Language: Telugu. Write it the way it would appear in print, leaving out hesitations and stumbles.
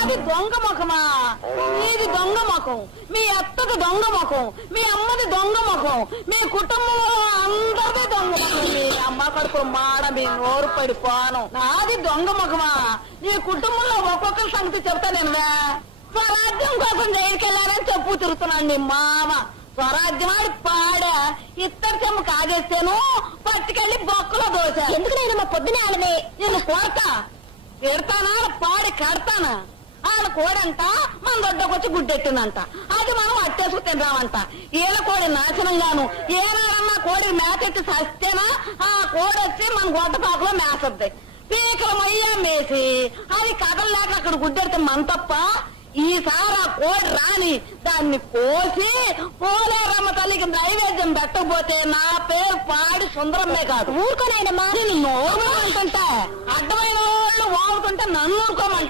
నాది దొంగ ముఖమా? మీది దొంగ ముఖం, మీ అత్తది దొంగ ముఖం, మీ అమ్మది దొంగ ముఖం, మీ కుటుంబంలో అందరిది దొంగ ముఖం. మీ అమ్మ కడుపు మాడ, మీ నోరు పడిపోను. నాది దొంగ ముఖమా? మీ కుటుంబంలో ఒక్కొక్కరి సంగతి చెప్తా నేను. స్వరాజ్యం కోసం జైలుకెళ్ళారని చెప్పు తిరుగుతున్నాను నీ మామ. స్వరాజ్యమాడి పాడ ఇత్తడి చెమ్మ కాగేస్తాను, పట్టుకెళ్ళి బొక్కలో దోశ. ఎందుకు నేను మా పొద్దునే ఆడనే నేను కోరతా ఎడతానా పాడి కడతానా? ఆయన కోడంట మన దొడ్డకొచ్చి గుడ్డెట్టిందంట, అది మనం అట్టేసుకు తింటామంట. ఈల కోడి నాశనంగాను ఏనాడన్నా కోడి మేకెట్టి సస్తేనా ఆ కోడి వచ్చి మన గొడ్డపాకులో మేసద్ది. పీకల మయ్యా మేసి అది కదలలేక అక్కడ గుడ్డెడితే మన తప్ప. ఈసారి ఆ కోడి రాని దాన్ని కోసి పోలేరమ్మ తల్లికి నైవేద్యం పెట్టకపోతే నా పేరు పాడి సుందరమ్మే కాదు. ఊరుకోనాయనమ్మా. నేను నోరు అంటుంటే అడ్డమైన వాళ్ళు వాడుతుంటే నన్ను ఊరుకోమంట.